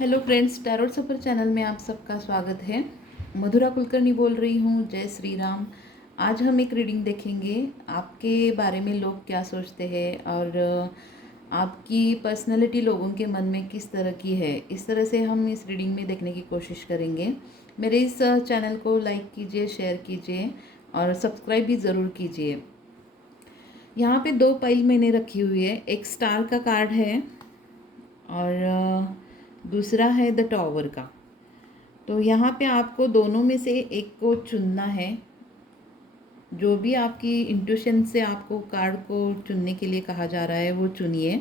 Hello friends, tarot सफ़र channel में आप सबका स्वागत है। मधुरा कुलकर्णी बोल रही हूँ। जय श्री राम। आज हम एक रीडिंग देखेंगे आपके बारे में लोग क्या सोचते हैं और आपकी पर्सनैलिटी लोगों के मन में किस तरह की है। इस तरह से हम इस रीडिंग में देखने की कोशिश करेंगे। मेरे इस चैनल को लाइक कीजिए, शेयर कीजिए और सब्सक्राइब भी ज़रूर कीजिए। यहाँ पे दो पाइल मैंने रखी हुई है। एक स्टार का कार्ड है और दूसरा है द टॉवर का। तो यहाँ पे आपको दोनों में से एक को चुनना है। जो भी आपकी इंट्यूशन से आपको कार्ड को चुनने के लिए कहा जा रहा है वो चुनिए।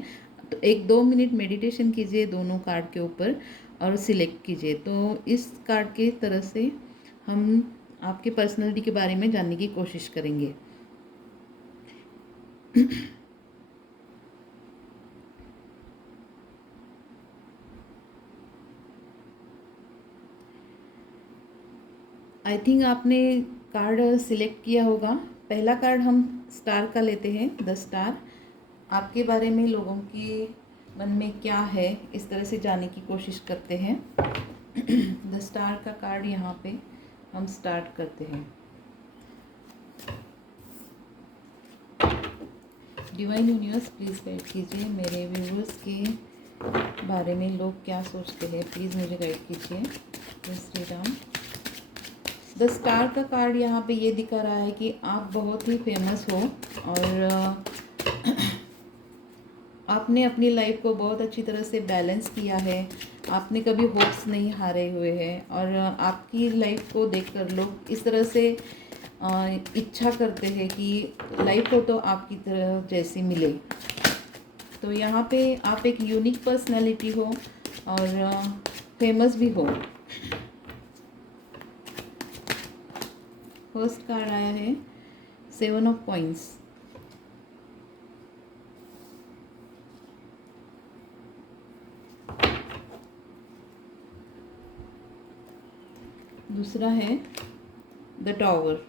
तो 1-2 मिनट मेडिटेशन कीजिए दोनों कार्ड के ऊपर और सिलेक्ट कीजिए। तो इस कार्ड के तरह से हम आपके पर्सनैलिटी के बारे में जानने की कोशिश करेंगे। आई थिंक आपने कार्ड सिलेक्ट किया होगा। पहला कार्ड हम स्टार का लेते हैं, द स्टार। आपके बारे में लोगों के मन में क्या है इस तरह से जानने की कोशिश करते हैं। द स्टार का कार्ड यहाँ पे हम स्टार्ट करते हैं। डिवाइन यूनिवर्स प्लीज़ गाइड कीजिए मेरे व्यूवर्स के बारे में लोग क्या सोचते हैं। प्लीज़ मुझे गाइड कीजिए। जय श्री राम। द स्टार का कार्ड यहाँ पे ये दिखा रहा है कि आप बहुत ही फेमस हो और आपने अपनी लाइफ को बहुत अच्छी तरह से बैलेंस किया है। आपने कभी होप्स नहीं हारे हुए हैं और आपकी लाइफ को देखकर लोग इस तरह से इच्छा करते हैं कि लाइफ को तो आपकी तरह जैसी मिले। तो यहाँ पे आप एक यूनिक पर्सनालिटी हो और फेमस भी हो। फर्स्ट कार्ड आया है 7 ऑफ कॉइंस। दूसरा है द टॉवर।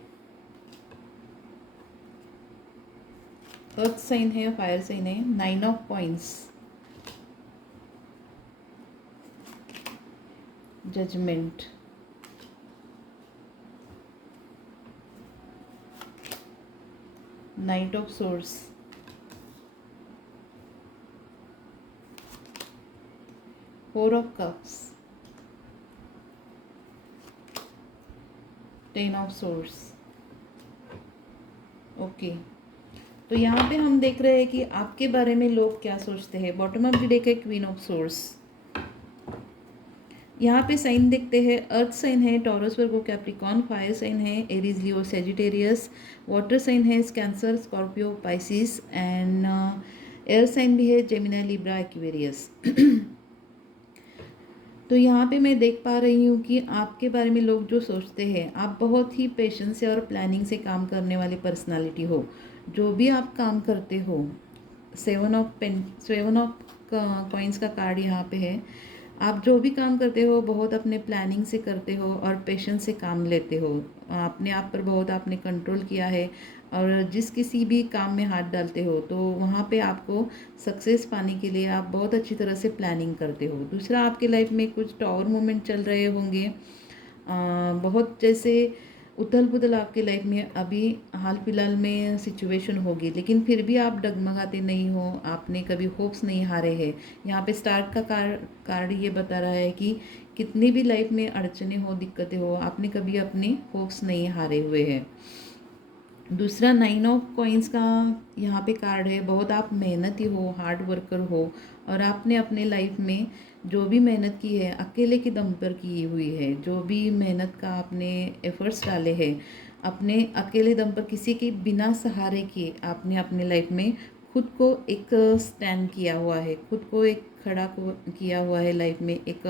अर्थ साइन है, फायर साइन है। 9 of coins. Judgement. Knight of swords. Four of cups. 10 of swords. Okay, तो यहाँ पे हम देख रहे हैं कि आपके बारे में लोग क्या सोचते हैं। बॉटम ऑफ द डेक है क्वीन ऑफ सोर्स। यहाँ पे साइन देखते हैं। अर्थ साइन है Taurus, Virgo, Capricorn. Fire sign है Aries, Leo, Sagittarius. Water sign है Cancer, Scorpio, Pisces and air sign भी है जेमिनी, लिब्रा, एक्वेरियस। तो यहाँ पे मैं देख पा रही हूँ कि आपके बारे में लोग जो सोचते हैं, आप बहुत ही पेशेंस से और प्लानिंग से काम करने वाली पर्सनालिटी हो। जो भी आप काम करते हो, 7 ऑफ कॉइंस का कार्ड यहाँ पे है। आप जो भी काम करते हो बहुत अपने प्लानिंग से करते हो और पेशेंस से काम लेते हो। अपने आप पर बहुत आपने कंट्रोल किया है और जिस किसी भी काम में हाथ डालते हो तो वहाँ पे आपको सक्सेस पाने के लिए आप बहुत अच्छी तरह से प्लानिंग करते हो। दूसरा, आपके लाइफ में कुछ टावर मोमेंट चल रहे होंगे। बहुत जैसे उथल पुथल आपकी लाइफ में अभी हाल फिलहाल में सिचुएशन होगी, लेकिन फिर भी आप डगमगाते नहीं हो। आपने कभी होप्स नहीं हारे हैं। यहाँ पे स्टार्ट का कार्ड ये बता रहा है कि कितनी भी लाइफ में अड़चने हो, दिक्कतें हो, आपने कभी अपने होप्स नहीं हारे हुए हैं। दूसरा, 9 ऑफ कॉइंस का यहाँ पे कार्ड है। बहुत आप मेहनती हो, हार्ड वर्कर हो और आपने अपने लाइफ में जो भी मेहनत की है अकेले के दम पर की हुई है। जो भी मेहनत का आपने एफर्ट्स डाले हैं अपने अकेले दम पर, किसी के बिना सहारे के आपने अपने लाइफ में खुद को एक स्टैंड किया हुआ है, खुद को एक खड़ा किया हुआ है लाइफ में। एक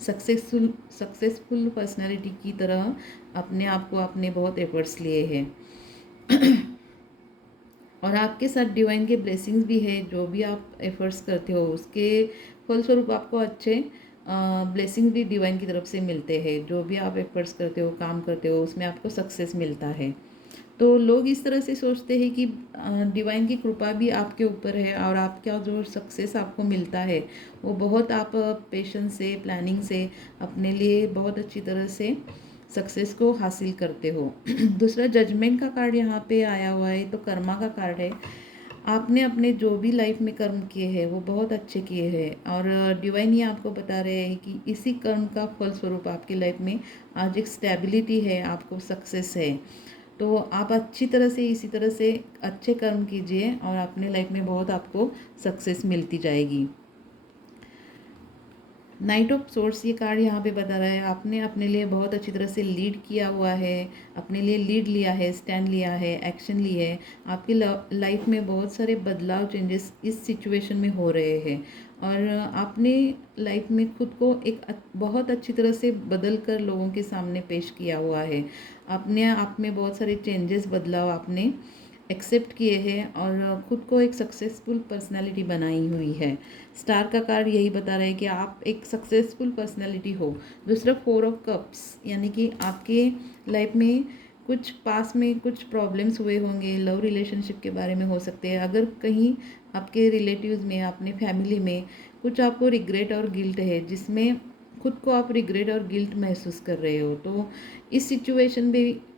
सक्सेसफुल पर्सनालिटी की तरह अपने आप को आपने बहुत एफर्ट्स लिए हैं। और आपके साथ डिवाइन के ब्लेसिंग्स भी है। जो भी आप एफर्ट्स करते हो उसके फलस्वरूप आपको अच्छे ब्लेसिंग्स भी डिवाइन की तरफ से मिलते हैं। जो भी आप एफर्ट्स करते हो, काम करते हो, उसमें आपको सक्सेस मिलता है। तो लोग इस तरह से सोचते हैं कि डिवाइन की कृपा भी आपके ऊपर है और आपका जो सक्सेस आपको मिलता है वो बहुत आप पेशेंस से, प्लानिंग से अपने लिए बहुत अच्छी तरह से सक्सेस को हासिल करते हो। दूसरा जजमेंट का कार्ड यहाँ पे आया हुआ है, तो कर्मा का कार्ड है। आपने अपने जो भी लाइफ में कर्म किए हैं वो बहुत अच्छे किए हैं और डिवाइन ही आपको बता रहे हैं कि इसी कर्म का फलस्वरूप आपकी लाइफ में आज एक स्टेबिलिटी है, आपको सक्सेस है। तो आप अच्छी तरह से इसी तरह से अच्छे कर्म कीजिए और अपने लाइफ में बहुत आपको सक्सेस मिलती जाएगी। नाइट ऑफ सोर्स ये कार्ड यहाँ पे बता रहा है आपने अपने लिए बहुत अच्छी तरह से लीड किया हुआ है, अपने लिए लीड लिया है, स्टैंड लिया है, एक्शन लिए है। आपकी लाइफ में बहुत सारे बदलाव, चेंजेस इस सिचुएशन में हो रहे हैं और आपने लाइफ में खुद को एक बहुत अच्छी तरह से बदल कर लोगों के सामने पेश किया हुआ है। अपने आप में बहुत सारे चेंजेस, बदलाव आपने एक्सेप्ट किए हैं और ख़ुद को एक सक्सेसफुल पर्सनालिटी बनाई हुई है। स्टार का कार्ड यही बता रहा है कि आप एक सक्सेसफुल पर्सनालिटी हो। दूसरा 4 ऑफ कप्स, यानी कि आपके लाइफ में कुछ पास में कुछ प्रॉब्लम्स हुए होंगे, लव रिलेशनशिप के बारे में हो सकते हैं। अगर कहीं आपके रिलेटिव्स में, अपने फैमिली में कुछ आपको रिग्रेट और गिल्ट है, जिसमें खुद को आप रिग्रेट और गिल्ट महसूस कर रहे हो, तो इस सिचुएशन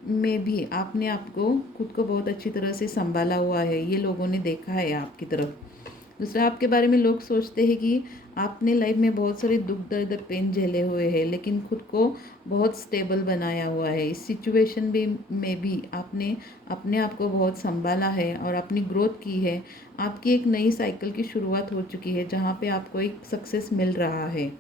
में भी आपने आपको खुद को बहुत अच्छी तरह से संभाला हुआ है, ये लोगों ने देखा है आपकी तरफ। दूसरा, आपके बारे में लोग सोचते हैं कि आपने लाइफ में बहुत सारे दुख, दर्द, पेन झेले हुए हैं, लेकिन खुद को बहुत स्टेबल बनाया हुआ है। इस सिचुएशन में भी आपने अपने आप को बहुत संभाला है और अपनी ग्रोथ की है। आपकी एक नई साइकिल की शुरुआत हो चुकी है जहाँ पे आपको एक सक्सेस मिल रहा है।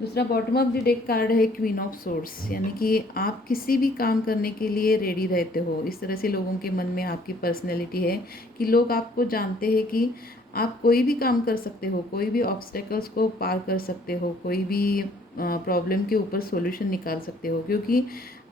दूसरा bottom of the deck card है क्वीन ऑफ सोर्स, यानी कि आप किसी भी काम करने के लिए रेडी रहते हो। इस तरह से लोगों के मन में आपकी पर्सनैलिटी है कि लोग आपको जानते हैं कि आप कोई भी काम कर सकते हो, कोई भी ऑब्स्टेकल्स को पार कर सकते हो, कोई भी प्रॉब्लम के ऊपर सॉल्यूशन निकाल सकते हो, क्योंकि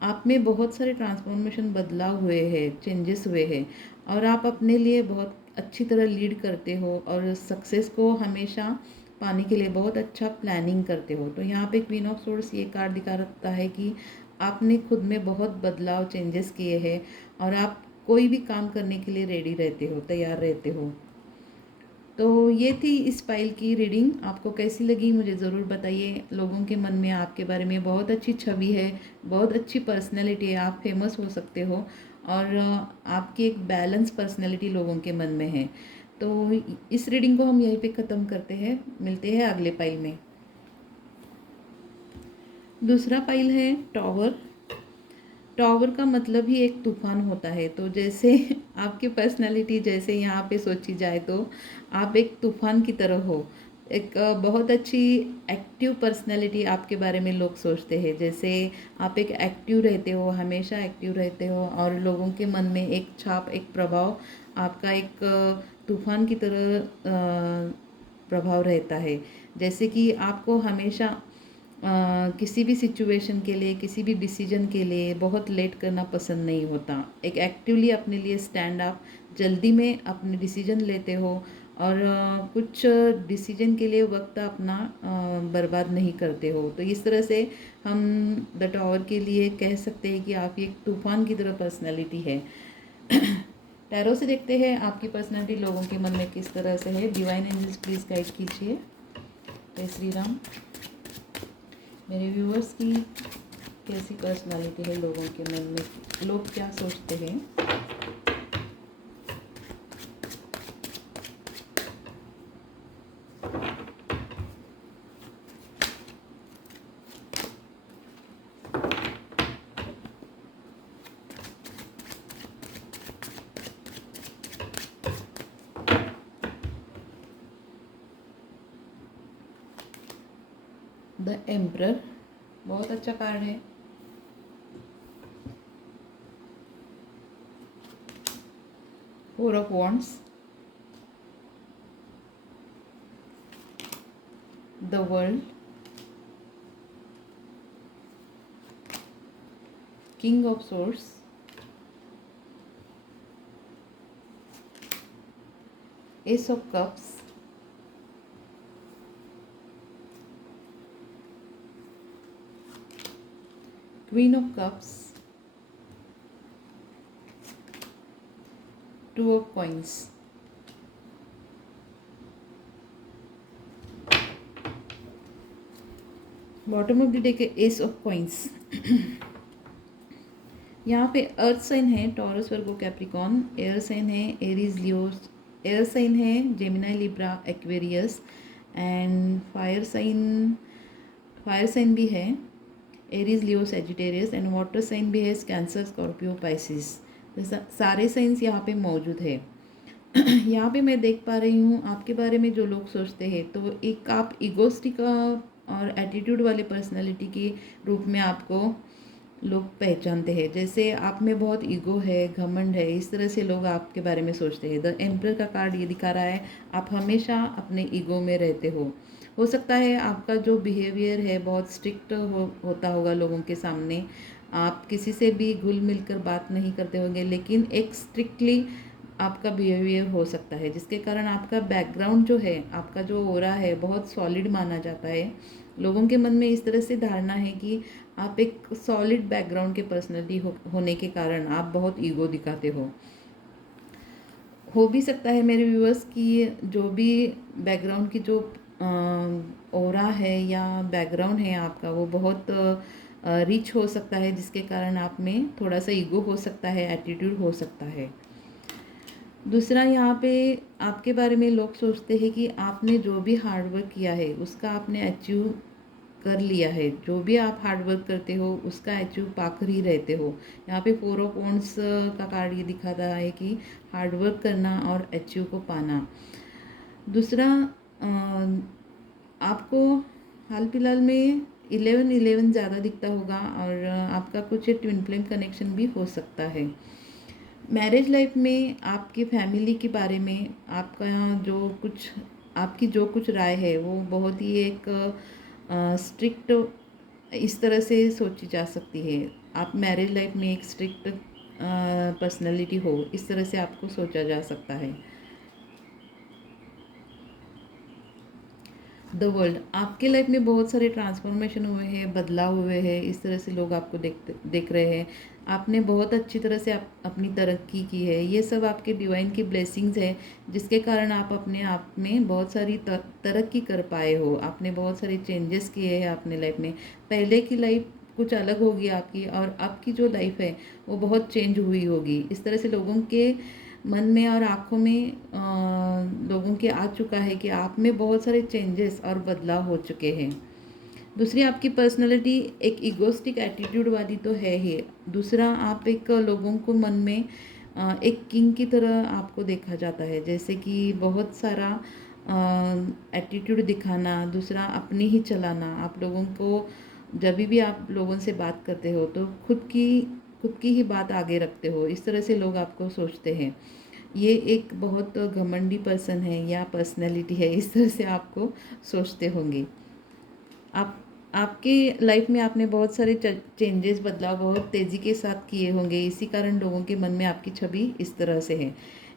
आप में बहुत सारे ट्रांसफॉर्मेशन, बदलाव हुए हैं, चेंजेस हुए हैं और आप अपने लिए बहुत अच्छी तरह लीड करते हो और सक्सेस को हमेशा पाने के लिए बहुत अच्छा प्लानिंग करते हो। तो यहाँ पे क्वीन ऑफ सोर्स ये कार्ड दिखा रखता है कि आपने खुद में बहुत बदलाव, चेंजेस किए हैं और आप कोई भी काम करने के लिए रेडी रहते हो, तैयार रहते हो। तो ये थी इस फाइल की रीडिंग। आपको कैसी लगी मुझे ज़रूर बताइए। लोगों के मन में आपके बारे में बहुत अच्छी छवि है, बहुत अच्छी पर्सनैलिटी है, आप फेमस हो सकते हो और आपकी एक बैलेंस पर्सनैलिटी लोगों के मन में है। तो इस रीडिंग को हम यहीं पे ख़त्म करते हैं, मिलते हैं अगले फाइल में। दूसरा फाइल है टॉवर। टॉवर का मतलब ही एक तूफान होता है। तो जैसे आपकी पर्सनालिटी जैसे यहाँ पे सोची जाए तो आप एक तूफान की तरह हो। एक बहुत अच्छी एक्टिव पर्सनालिटी आपके बारे में लोग सोचते हैं। जैसे आप एक एक्टिव रहते हो, हमेशा एक्टिव रहते हो और लोगों के मन में एक छाप, एक प्रभाव, आपका एक तूफान की तरह प्रभाव रहता है। जैसे कि आपको हमेशा किसी भी सिचुएशन के लिए, किसी भी डिसीजन के लिए बहुत लेट करना पसंद नहीं होता। एक एक्टिवली अपने लिए स्टैंड आप जल्दी में अपने डिसीजन लेते हो और कुछ डिसीजन के लिए वक्त अपना बर्बाद नहीं करते हो। तो इस तरह से हम द टॉवर के लिए कह सकते हैं कि आप एक तूफान की तरह पर्सनैलिटी है। टैरो से देखते हैं आपकी पर्सनैलिटी लोगों के मन में किस तरह से है। डिवाइन एंजल्स प्लीज़ गाइड कीजिए। जय श्री राम। मेरे व्यूअर्स की कैसी पर्सनालिटी है लोगों के मन में, लोग क्या सोचते हैं। द एम्परर बहुत अच्छा कार्ड है। Four of wands, the world, king of swords, ace of cups, queen of cups, two of coins, bottom of the deck है एस ऑफ कॉइंस। यहाँ पे अर्थ साइन है Taurus Virgo Capricorn, air sign है Aries Leo, air sign है Gemini Libra Aquarius, and fire sign भी है Aries Leo Sagittarius, and water sign भी है कैंसर स्कॉर्पियो पाइसिस। तो सारे साइंस यहाँ पे मौजूद है। यहाँ पे मैं देख पा रही हूँ आपके बारे में जो लोग सोचते हैं, तो एक आप इगोस्टिक और एटीट्यूड वाले पर्सनालिटी के रूप में आपको लोग पहचानते हैं। जैसे आप में बहुत ईगो है, घमंड है, इस तरह से लोग आपके बारे में सोचते हैं। द एम्परर का कार्ड ये दिखा रहा है आप हमेशा अपने ईगो में रहते हो सकता है आपका जो बिहेवियर है बहुत स्ट्रिक्ट होता होगा लोगों के सामने, आप किसी से भी घुल मिल कर बात नहीं करते होंगे, लेकिन एक स्ट्रिक्टली आपका बिहेवियर हो सकता है जिसके कारण आपका बैकग्राउंड जो है, आपका जो ओरा है बहुत सॉलिड माना जाता है। लोगों के मन में इस तरह से धारणा है कि आप एक सॉलिड बैकग्राउंड के पर्सनैलिटी होने के कारण आप बहुत ईगो दिखाते हो भी सकता है मेरे व्यूअर्स की जो भी बैकग्राउंड की जो ओरा है या बैकग्राउंड है आपका वो बहुत रिच हो सकता है, जिसके कारण आप में थोड़ा सा ईगो हो सकता है, एटीट्यूड हो सकता है। दूसरा यहाँ पे आपके बारे में लोग सोचते हैं कि आपने जो भी हार्डवर्क किया है उसका आपने अचीव कर लिया है, जो भी आप हार्डवर्क करते हो उसका अचीव पाकर ही रहते हो। यहाँ पे 4 ऑफ वॉन्ड्स का कार्ड ये दिखाता है कि हार्डवर्क करना और अचीव को पाना। दूसरा आपको हाल फिलहाल में 11-11 ज़्यादा दिखता होगा, और आपका कुछ ट्विन फ्लेम कनेक्शन भी हो सकता है। मैरिज लाइफ में आपकी फैमिली के बारे में आपकी जो कुछ राय है वो बहुत ही एक स्ट्रिक्ट इस तरह से सोची जा सकती है। आप मैरिज लाइफ में एक स्ट्रिक्ट पर्सनालिटी हो, इस तरह से आपको सोचा जा सकता है। द वर्ल्ड, आपके लाइफ में बहुत सारे ट्रांसफॉर्मेशन हुए हैं, बदलाव हुए हैं, इस तरह से लोग आपको देख रहे हैं। आपने बहुत अच्छी तरह से अपनी तरक्की की है, ये सब आपके डिवाइन की ब्लेसिंग्स है जिसके कारण आप अपने आप में बहुत सारी तरक्की कर पाए हो। आपने बहुत सारे चेंजेस किए हैं अपने लाइफ में। पहले की लाइफ कुछ अलग होगी आपकी, और आपकी जो लाइफ है वो बहुत चेंज हुई होगी। इस तरह से लोगों के मन में और आँखों में लोगों के आ चुका है कि आप में बहुत सारे चेंजेस और बदलाव हो चुके हैं। दूसरी आपकी पर्सनालिटी एक इगोस्टिक एटीट्यूड वाली तो है ही। दूसरा आप एक लोगों को मन में एक किंग की तरह आपको देखा जाता है, जैसे कि बहुत सारा एटीट्यूड दिखाना, दूसरा अपनी ही चलाना। आप लोगों को जब भी आप लोगों से बात करते हो तो खुद की ही बात आगे रखते हो, इस तरह से लोग आपको सोचते हैं। ये एक बहुत घमंडी पर्सन है या पर्सनैलिटी है, इस तरह से आपको सोचते होंगे। आप आपके लाइफ में आपने बहुत सारे चेंजेस, बदलाव बहुत तेज़ी के साथ किए होंगे, इसी कारण लोगों के मन में आपकी छवि इस तरह से है।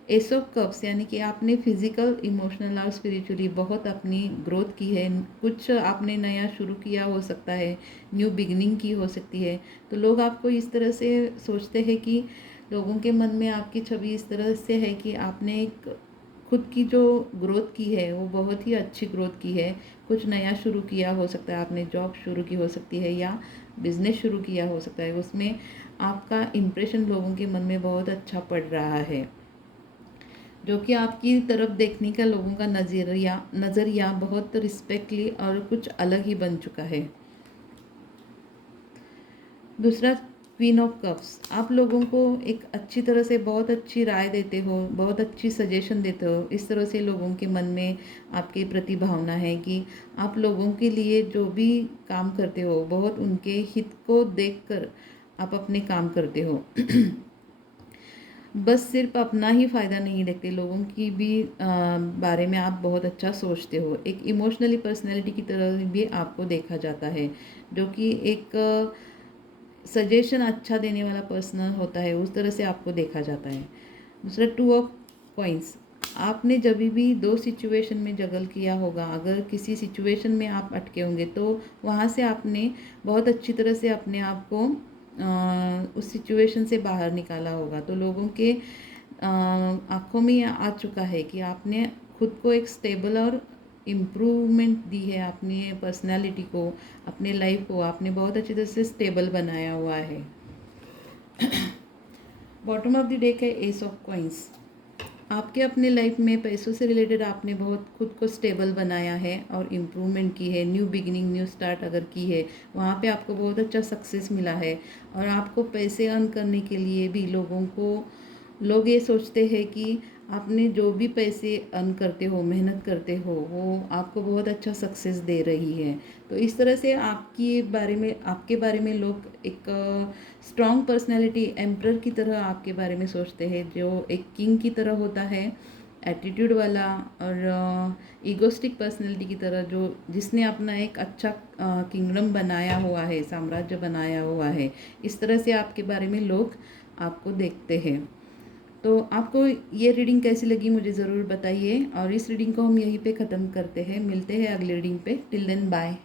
एस ऑफ कप्स, यानी कि आपने फिजिकल, इमोशनल और स्पिरिचुअली बहुत अपनी ग्रोथ की है। कुछ आपने नया शुरू किया हो सकता है, न्यू बिगनिंग की हो सकती है। तो लोग आपको इस तरह से सोचते हैं कि लोगों के मन में आपकी छवि इस तरह से है कि आपने एक खुद की जो ग्रोथ की है वो बहुत ही अच्छी ग्रोथ की है। कुछ नया शुरू किया हो सकता है, आपने जॉब शुरू की हो सकती है या बिजनेस शुरू किया हो सकता है, उसमें आपका इम्प्रेशन लोगों के मन में बहुत अच्छा पड़ रहा है, जो कि आपकी तरफ देखने का लोगों का नज़रिया बहुत रिस्पेक्टली और कुछ अलग ही बन चुका है। दूसरा क्वीन ऑफ कप्स, आप लोगों को एक अच्छी तरह से बहुत अच्छी राय देते हो, बहुत अच्छी सजेशन देते हो। इस तरह से लोगों के मन में आपके प्रति भावना है कि आप लोगों के लिए जो भी काम करते हो बहुत उनके हित को देखकर आप अपने काम करते हो। बस सिर्फ अपना ही फ़ायदा नहीं देखते, लोगों की भी बारे में आप बहुत अच्छा सोचते हो। एक इमोशनली पर्सनैलिटी की तरह भी आपको देखा जाता है, जो कि एक सजेशन अच्छा देने वाला पर्सन होता है, उस तरह से आपको देखा जाता है। दूसरा 2 ऑफ कॉइंस, आपने जब भी 2 सिचुएशन में जगल किया होगा, अगर किसी सिचुएशन में आप अटके होंगे तो वहाँ से आपने बहुत अच्छी तरह से अपने आप को उस सिचुएशन से बाहर निकाला होगा। तो लोगों के आँखों में आ चुका है कि आपने खुद को एक स्टेबल और इम्प्रूवमेंट दी है, अपनी पर्सनालिटी को, अपने लाइफ को आपने बहुत अच्छी तरह से स्टेबल बनाया हुआ है। बॉटम ऑफ द डेक है एस ऑफ कॉइंस। आपके अपने लाइफ में पैसों से रिलेटेड आपने बहुत खुद को स्टेबल बनाया है और इम्प्रूवमेंट की है, न्यू बिगिनिंग, न्यू स्टार्ट अगर की है, वहाँ पे आपको बहुत अच्छा सक्सेस मिला है। और आपको पैसे अर्न करने के लिए भी लोग ये सोचते हैं कि आपने जो भी पैसे अर्न करते हो, मेहनत करते हो, वो आपको बहुत अच्छा सक्सेस दे रही है। तो इस तरह से आपके बारे में लोग एक स्ट्रॉन्ग पर्सनैलिटी, एम्परर की तरह आपके बारे में सोचते हैं, जो एक किंग की तरह होता है, एटीट्यूड वाला और ईगोस्टिक पर्सनैलिटी की तरह, जिसने अपना एक अच्छा किंगडम बनाया हुआ है, साम्राज्य बनाया हुआ है। इस तरह से आपके बारे में लोग आपको देखते हैं। तो आपको ये रीडिंग कैसी लगी मुझे ज़रूर बताइए, और इस रीडिंग को हम यहीं पे ख़त्म करते हैं। मिलते हैं अगले रीडिंग पे। Till then bye.